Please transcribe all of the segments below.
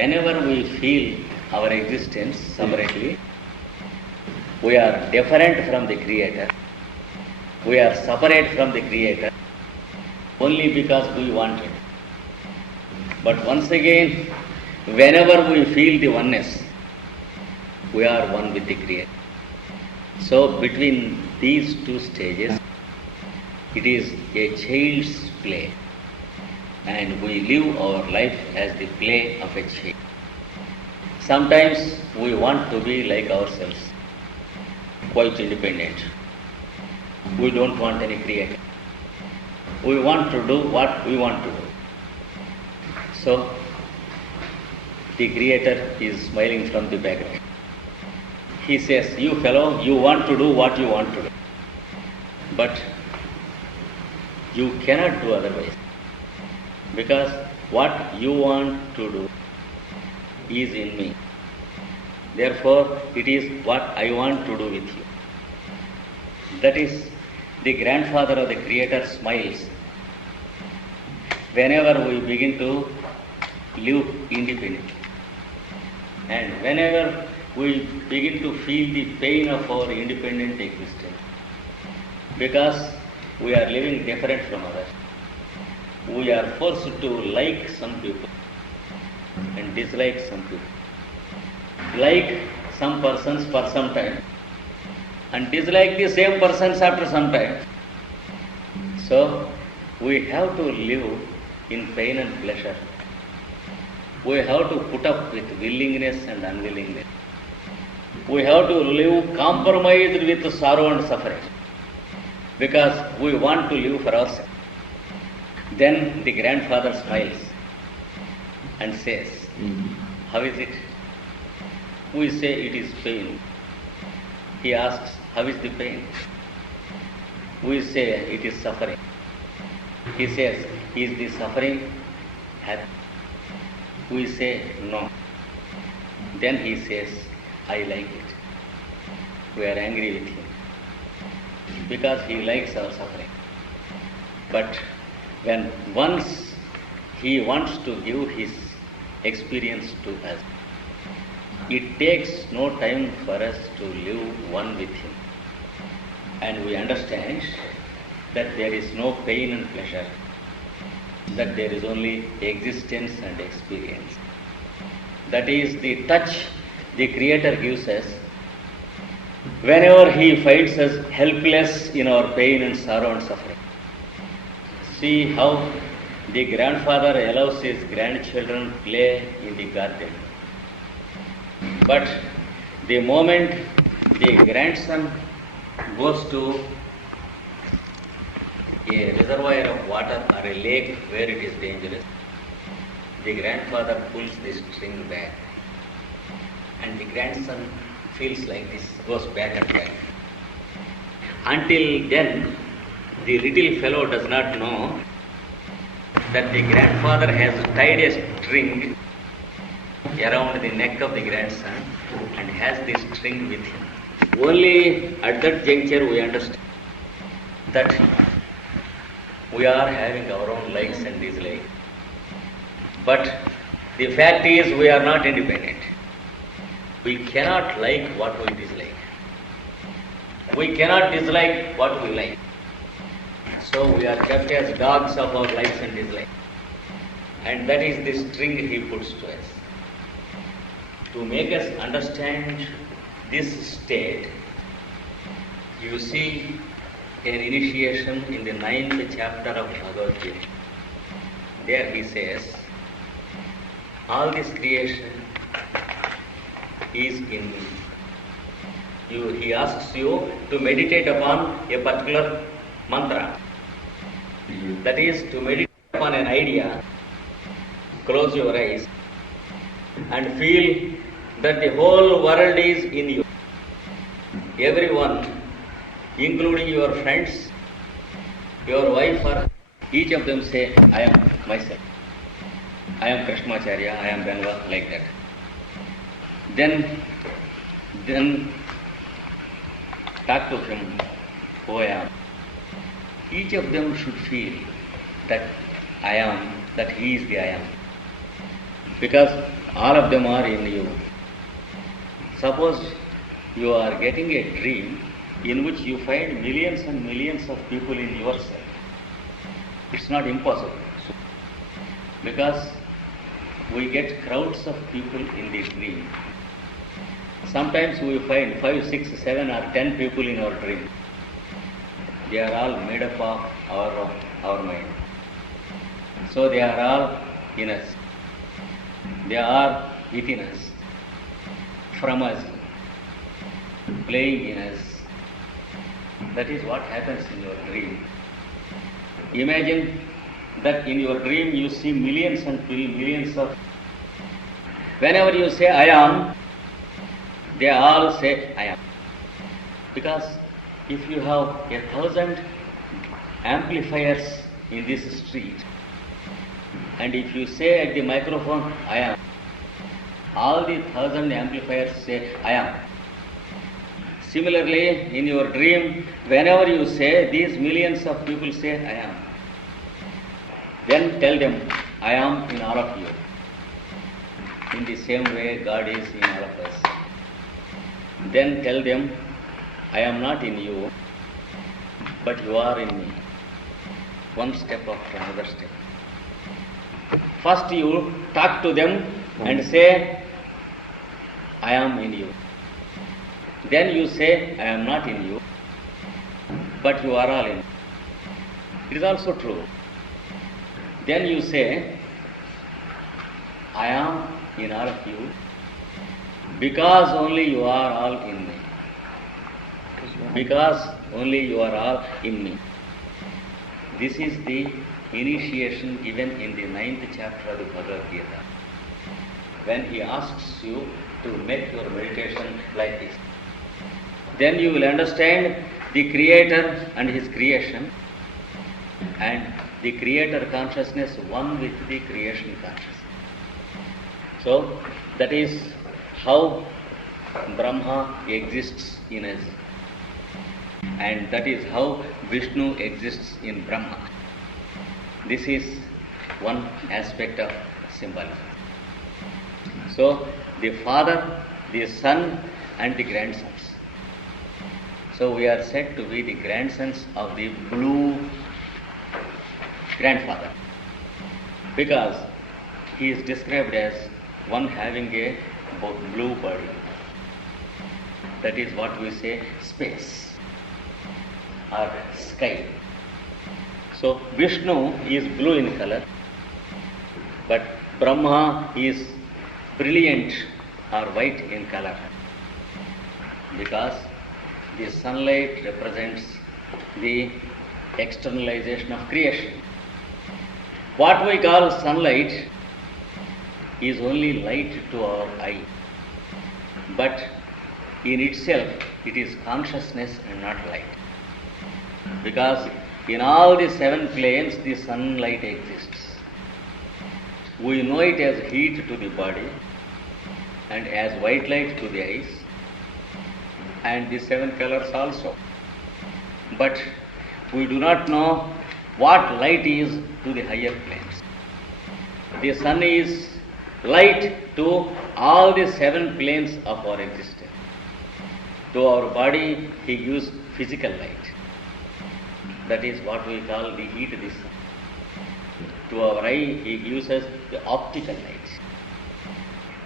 whenever we feel our existence separately, we are different from the Creator. We are separate from the Creator only because we want it. But once again, whenever we feel the oneness, we are one with the Creator. So between these two stages, it is a child's play, and we live our life as the play of a child. Sometimes we want to be like ourselves, quite independent. We don't want any creator. We want to do what we want to do. So, the Creator is smiling from the background. He says, you fellow, you want to do what you want to do. But you cannot do otherwise. Because what you want to do is in me. Therefore, it is what I want to do with you. That is, the grandfather of the Creator smiles whenever we begin to live independently. And whenever we begin to feel the pain of our independent existence, because we are living different from others. We are forced to like some people and dislike some people. Like some persons for some time and dislike the same persons after some time. So we have to live in pain and pleasure. We have to put up with willingness and unwillingness. We have to live compromised with sorrow and suffering because we want to live for ourselves. Then the grandfather smiles and says, how is it? We say it is pain. He asks, how is the pain? We say it is suffering. He says, is the suffering happy? We say no. Then he says, I like it. We are angry with him because he likes our suffering. But when once he wants to give his experience to us, it takes no time for us to live one with him. And we understand that there is no pain and pleasure, that there is only existence and experience. That is the touch the Creator gives us whenever He finds us helpless in our pain and sorrow and suffering. See how the grandfather allows his grandchildren play in the garden. But the moment the grandson goes to a reservoir of water or a lake where it is dangerous, the grandfather pulls the string back and the grandson feels like this, goes back and back. Until then, the little fellow does not know that the grandfather has tied a string around the neck of the grandson and has the string with him. Only at that juncture we understand that we are having our own likes and dislikes. But the fact is we are not independent. We cannot like what we dislike. We cannot dislike what we like. So we are kept as dogs of our likes and dislikes. And that is the string he puts to us. To make us understand this state, you see an initiation in the 9th chapter of Bhagavad Gita. There he says, all this creation is in you. He asks you to meditate upon a particular mantra. That is, to meditate upon an idea. Close your eyes and feel that the whole world is in you. Everyone, including your friends, your wife, or each of them say, I am myself. I am Krishnamacharya, I am Benva, like that. Then talk to him, who I am. Each of them should feel that I am, that he is the I am. Because All of them are in you. Suppose you are getting a dream in which you find millions and millions of people in yourself. It's not impossible. Because we get crowds of people in the dream. Sometimes we find 5, 6, 7 or 10 people in our dream. They are all made up of our mind. So they are all in us. They are within us, from us, playing in us. That is what happens in your dream. Imagine that in your dream you see millions and millions of. Whenever you say I am, they all say I am. Because if you have 1,000 amplifiers in this street, and if you say at the microphone I am, all the 1,000 amplifiers say I am. Similarly, in your dream, whenever you say, these millions of people say I am. Then tell them, I am in all of you. In the same way, God is in all of us. Then tell them, I am not in you, but you are in me. One step after another step. First you talk to them and say, I am in you. Then you say, I am not in you, but you are all in me. It is also true. Then you say, I am in all of you, because only you are all in me. Because only you are all in me. This is the initiation given in the 9th chapter of the Bhagavad Gita, when he asks you to make your meditation like this. Then you will understand the Creator and His creation, and the Creator consciousness one with the creation consciousness. So, that is how Brahma exists in us, and that is how Vishnu exists in Brahma. This is one aspect of symbolism. So, the Father, the Son, and the grandsons. So, we are said to be the grandsons of the blue grandfather, because he is described as one having a blue body. That is what we say space or sky. So Vishnu is blue in color, but Brahma is brilliant or white in color, because the sunlight represents the externalization of creation. What we call sunlight is only light to our eye, but in itself it is consciousness and not light, because in all the 7 planes the sunlight exists. We know it as heat to the body and as white light to the eyes and the 7 colors also, but we do not know what light is to the higher planes. The sun is light to all the 7 planes of our existence. To our body, he gives physical light. That is what we call the heat of the sun. To our eye, he gives us the optical light.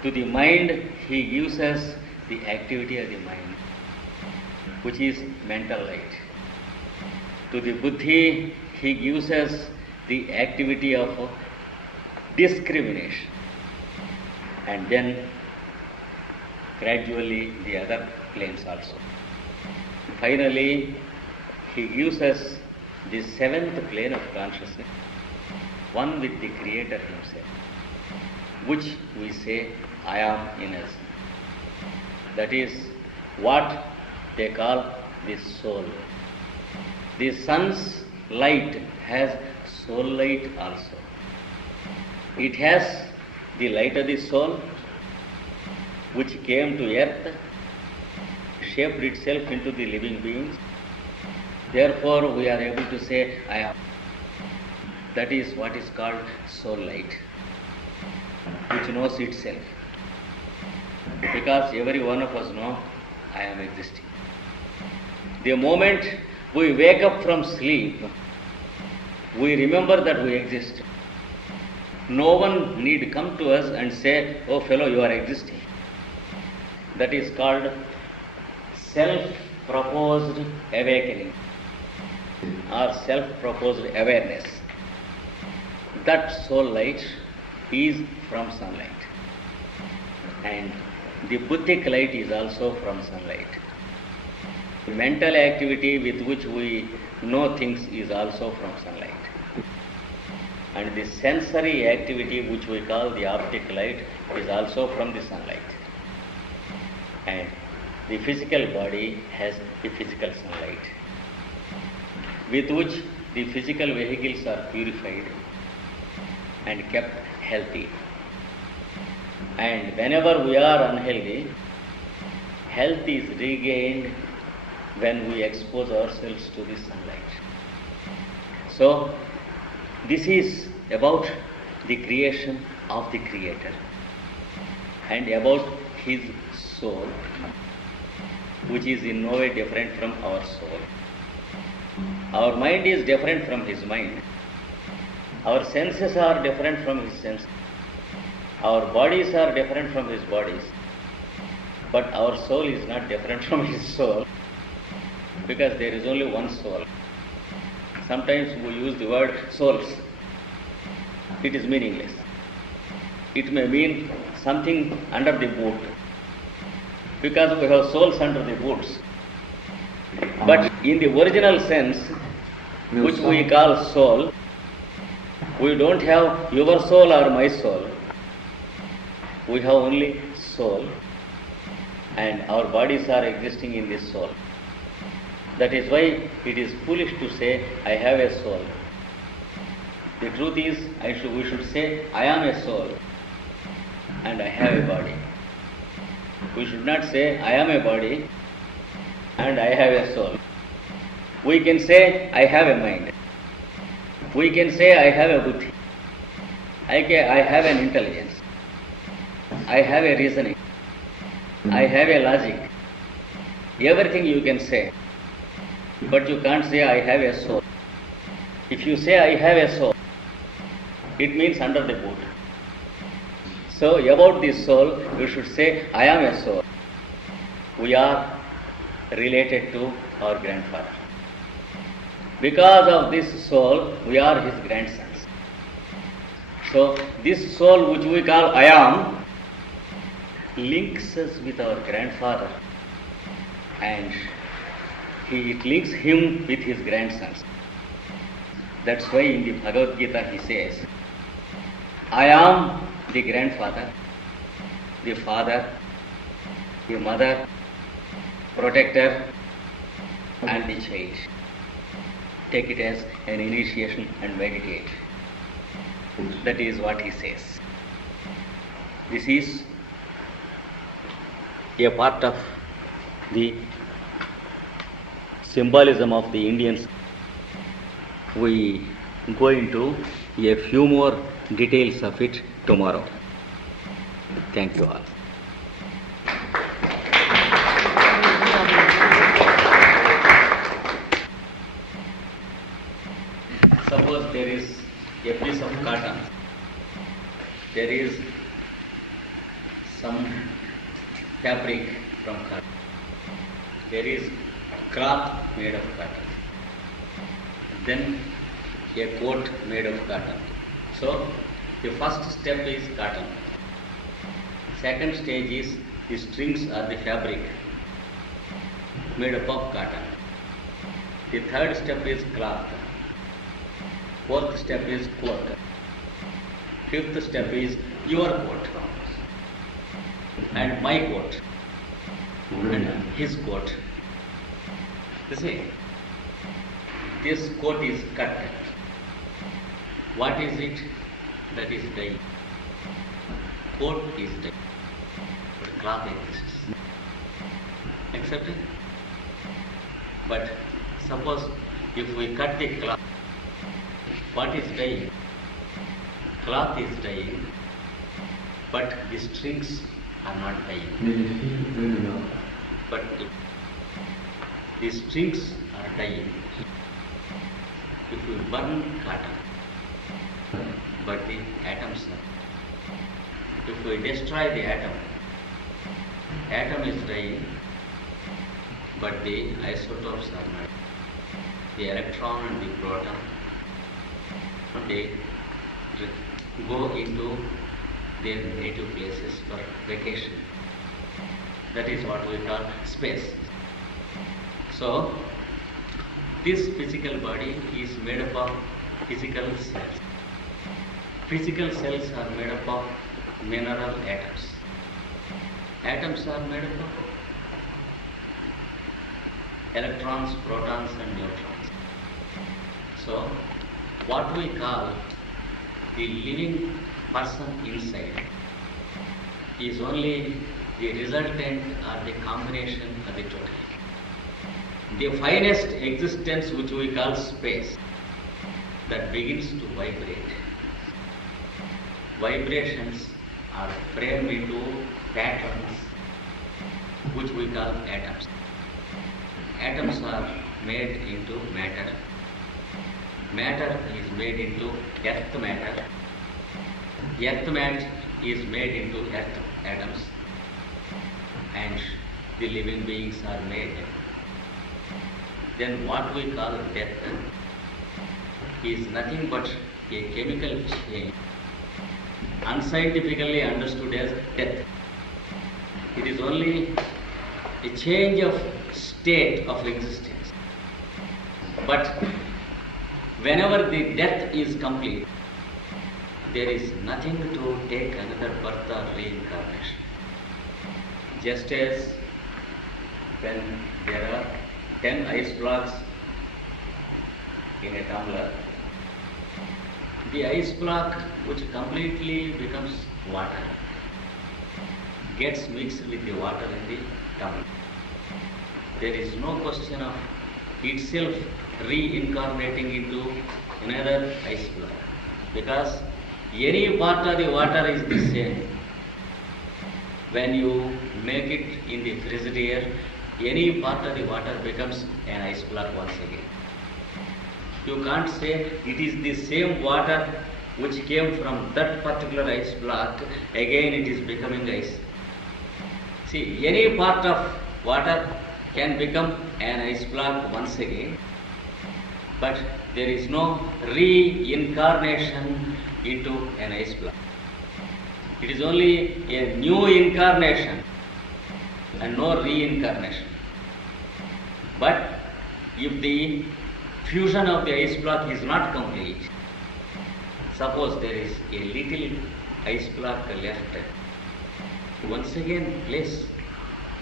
To the mind, he gives us the activity of the mind, which is mental light. To the buddhi, he gives us the activity of discrimination. And then gradually the other planes also. Finally, he gives us the 7th plane of consciousness, one with the Creator himself, which we say I am in us. That is what they call the soul. The sun's light has soul light also. It has the light of the soul, which came to earth, shaped itself into the living beings. Therefore, we are able to say, I am. That is what is called soul light. which knows itself. Because every one of us know I am existing. The moment we wake up from sleep, we remember that we exist. No one need come to us and say, oh fellow, you are existing. That is called self-proposed awakening or self-proposed awareness. That soul light is from sunlight. And the Buddhic light is also from sunlight. The mental activity with which we know things is also from sunlight. And the sensory activity which we call the optic light is also from the sunlight. And the physical body has the physical sunlight, with which the physical vehicles are purified and kept healthy. And whenever we are unhealthy, health is regained when we expose ourselves to the sunlight. So, this is about the creation of the Creator and about His soul, which is in no way different from our soul. Our mind is different from His mind. Our senses are different from His senses. Our bodies are different from His bodies. But our soul is not different from His soul, because there is only one soul. Sometimes we use the word souls. It is meaningless. It may mean something under the boot, because we have souls under the boots. But in the original sense, which we call soul, we don't have your soul or my soul. We have only soul, and our bodies are existing in this soul. That is why it is foolish to say, I have a soul. The truth is, we should say, I am a soul and I have a body. We should not say, I am a body and I have a soul. We can say, I have a mind. We can say, I have a buddhi. I have an intelligence. I have a reasoning. I have a logic. Everything you can say. But you can't say, I have a soul. If you say, I have a soul, it means under the boot. So, about this soul, you should say, I am a soul. We are related to our grandfather. Because of this soul, we are his grandsons. So, this soul which we call I am, links us with our grandfather, and it links him with his grandsons. That's why in the Bhagavad Gita he says, I am the grandfather, the father, the mother, protector, and the child. Take it as an initiation and meditate. That is what he says. This is a part of the symbolism of the Indians. We go into a few more details of it tomorrow. Thank you all. Suppose there is a piece of cotton. There is some fabric from cotton. There is cloth made of cotton. Then a coat made of cotton. So, the first step is cotton. Second stage is the strings or the fabric made up of cotton. The third step is cloth. Fourth step is coat. Fifth step is your coat and my coat and his coat. You see, this coat is cut. What is it? That is dye. Coat is dye. But cloth exists. Accepted? But suppose if we cut the cloth, what is dyeing? Cloth is dyeing but the strings are not dying. Mais les fils, eux, ne meurent pas. But the strings are dying. If you burn cotton, but the atoms are. If we destroy the atom is dying, but the isotopes are not. The electron and the proton, they go into their native places for vacation. That is what we call space. So, this physical body is made up of physical cells. Physical cells are made up of mineral atoms. Atoms are made up of electrons, protons and neutrons. So, what we call the living person inside is only the resultant or the combination of the total. The finest existence which we call space, that begins to vibrate. Vibrations are framed into patterns which we call atoms. Atoms are made into matter. Matter is made into earth matter. Earth matter is made into earth atoms. And the living beings are made. Then what we call death is nothing but a chemical change, unscientifically understood as death. It is only a change of state of existence. But whenever the death is complete, there is nothing to take another birth or reincarnation. Just as when there are 10 ice blocks in a tumbler, the ice block which completely becomes water gets mixed with the water in the tumbler. There is no question of itself reincarnating into another ice block, because any part of the water is the same. When you make it in the frigidaire, any part of the water becomes an ice block once again. You can't say it is the same water which came from that particular ice block, again it is becoming ice. See, any part of water can become an ice block once again, but there is no reincarnation into an ice block. It is only a new incarnation and no reincarnation. But if the fusion of the ice block is not complete, suppose there is a little ice block left, once again place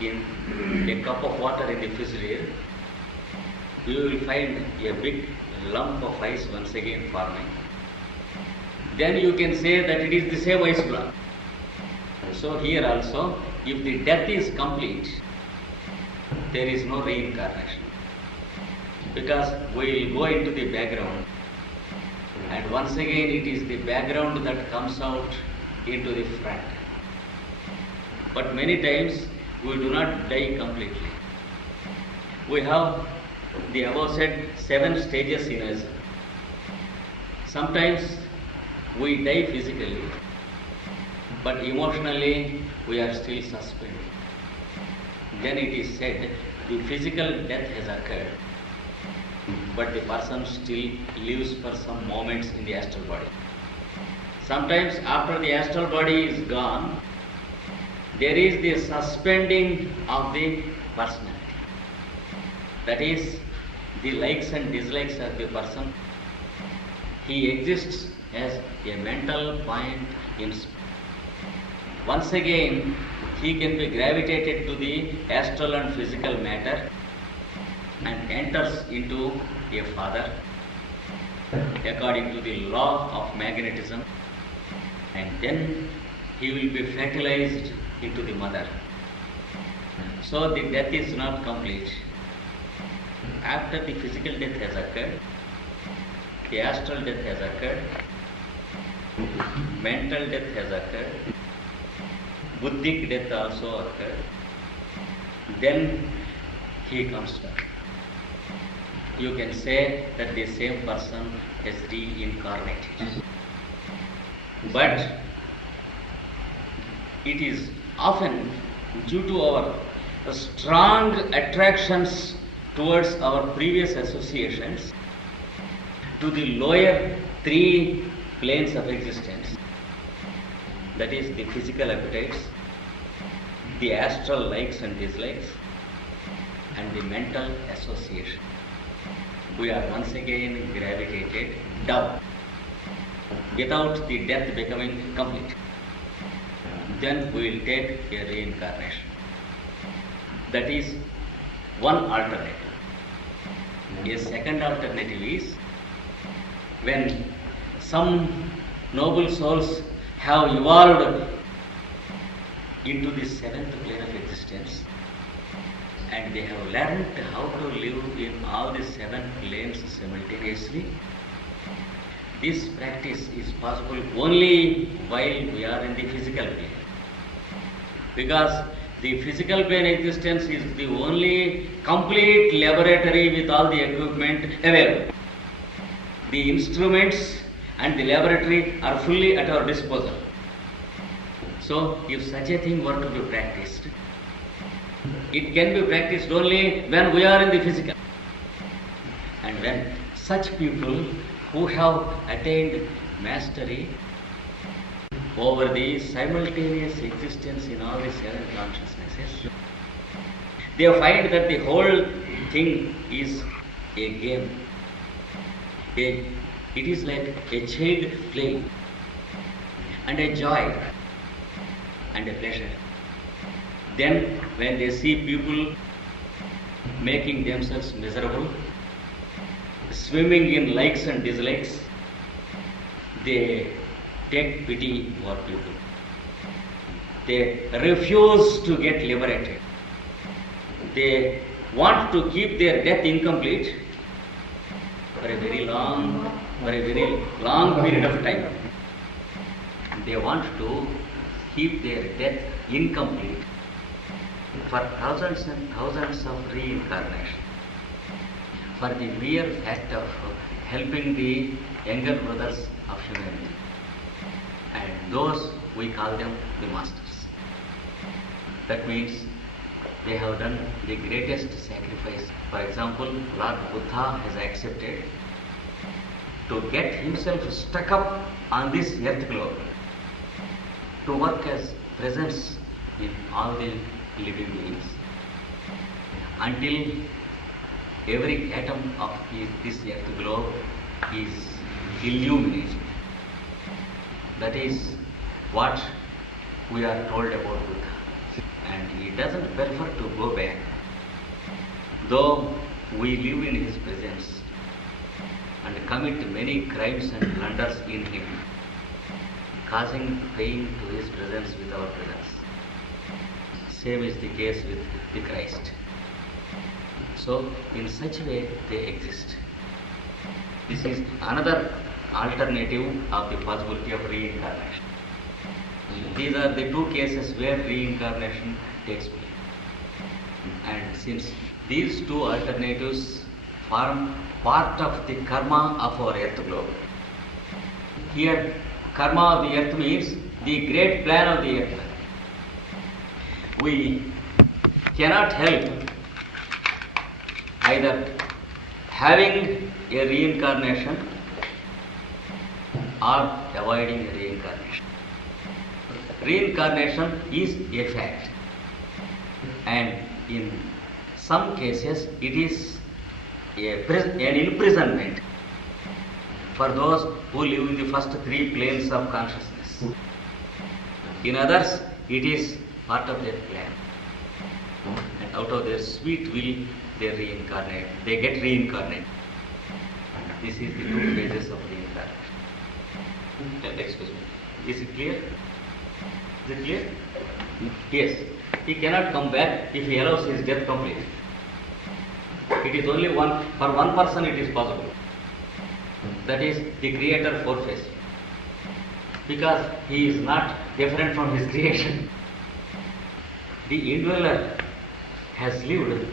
in a cup of water in the frigidaire, you will find a big lump of ice once again forming. Then you can say that it is the same ice block. So here also, if the death is complete, there is no reincarnation, because we will go into the background, and once again it is the background that comes out into the front. But many times we do not die completely. We have the above said 7 stages in us. Sometimes we die physically, but emotionally we are still suspended. Then it is said the physical death has occurred, but the person still lives for some moments in the astral body. Sometimes after the astral body is gone, there is the suspending of the personality. That is, the likes and dislikes of the person. He exists as a mental point in space. Once again, he can be gravitated to the astral and physical matter and enters into a father according to the law of magnetism, and then he will be fertilized into the mother. So the death is not complete. After the physical death has occurred, the astral death has occurred, mental death has occurred, buddhic death also occurred. Then he comes back. You can say that the same person is reincarnated. But it is often due to our strong attractions towards our previous associations to the lower three planes of existence, that is the physical appetites, the astral likes and dislikes, and the mental association. We are once again gravitated down without the death becoming complete. Then we will take a reincarnation. That is one alternative. A second alternative is when some noble souls have evolved into the seventh plane of existence and they have learned how to live in all the seven planes simultaneously. This practice is possible only while we are in the physical plane, because the physical plane existence is the only complete laboratory with all the equipment available. The instruments and the laboratory are fully at our disposal. So, if such a thing were to be practiced, it can be practiced only when we are in the physical. And when such people who have attained mastery over the simultaneous existence in all the seven consciousnesses, they find that the whole thing is a game. It is like a child playing, and a joy and a pleasure. Then when they see people making themselves miserable, swimming in likes and dislikes, they take pity for people. They refuse to get liberated. They want to keep their death incomplete for a very long period of time. They want to keep their death incomplete for thousands and thousands of reincarnations, for the mere fact of helping the younger brothers of humanity. And those, we call them the masters. That means they have done the greatest sacrifice. For example, Lord Buddha has accepted to get himself stuck up on this earth globe, to work as presence in all the living beings, until every atom of this earth globe is illuminated. That is what we are told about Buddha. And he doesn't prefer to go back, though we live in his presence and commit many crimes and blunders in him, causing pain to his presence with our presence. Same is the case with the Christ. So, in such a way they exist. This is another alternative of the possibility of reincarnation. These are the two cases where reincarnation takes place. And since these two alternatives form part of the karma of our earth globe, here karma of the earth means the great plan of the earth. We cannot help either having a reincarnation or avoiding a reincarnation. Reincarnation is a fact, and in some cases it is an imprisonment for those who live in the first three planes of consciousness. In others, it is part of their plan, and out of their sweet will they reincarnate. They get reincarnated. This is the two phases of reincarnation. Excuse me. Is it clear? Is it clear? Yes. He cannot come back if he allows his death complete. It is only one, for one person it is possible. That is the Creator foreface. Because he is not different from his creation. the indweller has lived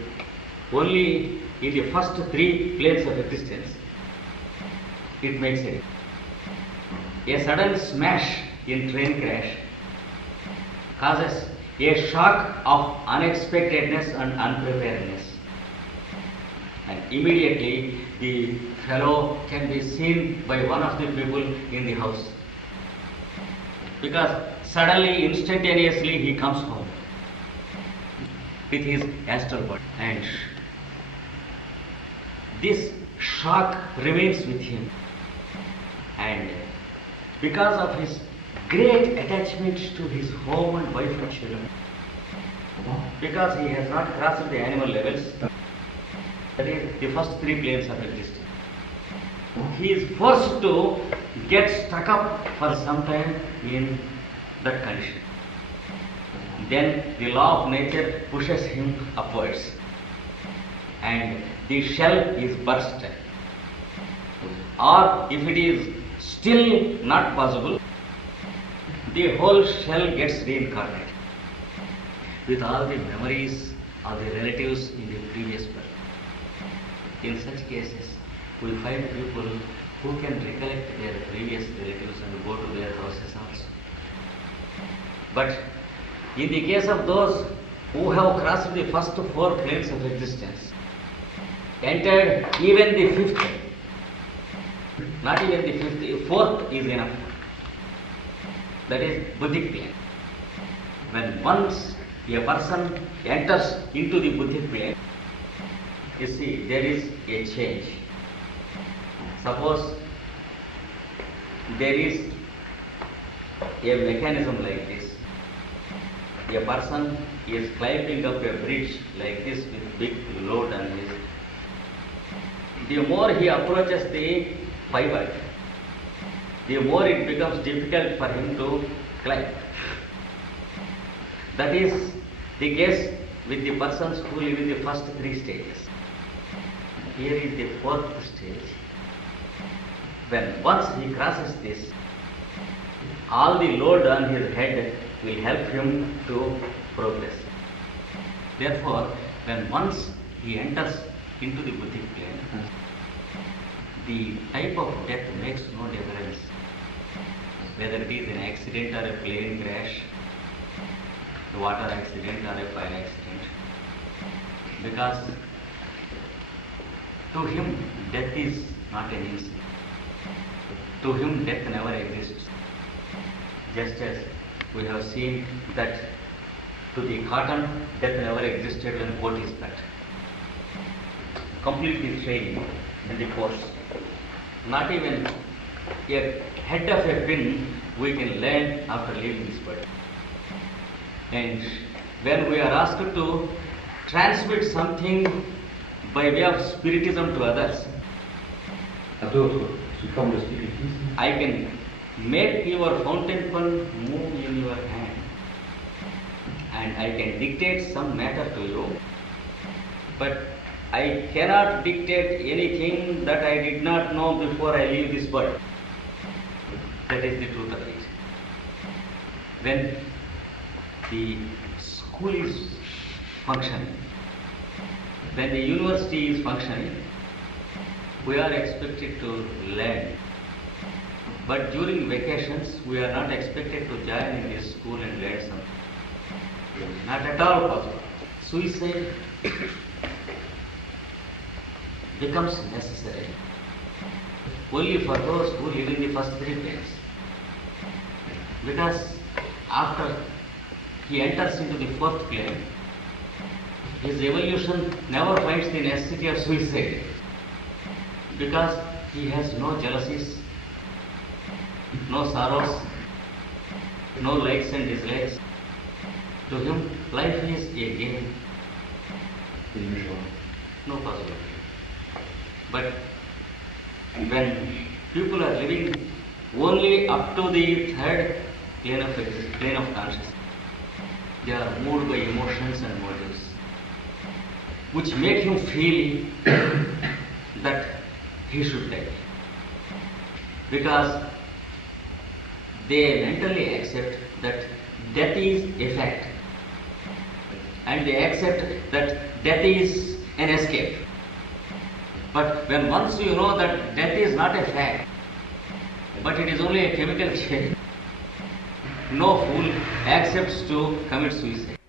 only in the first three planes of existence, it makes it. A sudden smash in train crash causes a shock of unexpectedness and unpreparedness. And immediately the fellow can be seen by one of the people in the house. Because suddenly, instantaneously, he comes home with his astral body. And this shock remains with him. And because of his great attachment to his home and wife and children, because he has not crossed the animal levels, that is the first three planes of existence, he is forced to get stuck up for some time in that condition. Then the law of nature pushes him upwards and the shell is burst. Or if it is still not possible, the whole shell gets reincarnated with all the memories of the relatives in the previous birth. In such cases, we find people who can recollect their previous relatives and go to their houses also. But in the case of those who have crossed the first four planes of existence, entered even the fifth, not even the fifth, the fourth is enough. That is Buddhic plane. When once a person enters into the Buddhic plane, you see, there is a change. Suppose there is a mechanism like this. A person is climbing up a bridge like this with big load on his. The more he approaches the pivot, the more it becomes difficult for him to climb. That is the case with the persons who live in the first three stages. Here is the fourth stage. When once he crosses this, all the load on his head will help him to progress. Therefore, when once he enters into the Buddhic plane, the type of death makes no difference. Whether it is an accident or a plane crash, a water accident or a fire accident. Because to him, death is not an insult. To him, death never exists. Just as we have seen that to the cotton, death never existed when coat is cut. Completely trained in the course. Not even a head of a pin we can learn after leaving this body. And when we are asked to transmit something by way of spiritism to others, I can make your fountain pen move in your hand and I can dictate some matter to you, but I cannot dictate anything that I did not know before I leave this body. That is the truth of it. When the school is functioning, when the university is functioning, we are expected to learn. But during vacations, we are not expected to join in this school and learn something. Not at all possible. Suicide becomes necessary only for those who live in the first three planes. Because after he enters into the fourth plane, his evolution never finds the necessity of suicide. Because he has no jealousies, no sorrows, no likes and dislikes. To him, life is a game. No possibility. But when people are living only up to the third plane of consciousness, they are moved by emotions and motives, which make him feel that he should die. Because they mentally accept that death is a fact. and they accept that death is an escape. But when once you know that death is not a fact, but it is only a chemical change, no fool accepts to commit suicide.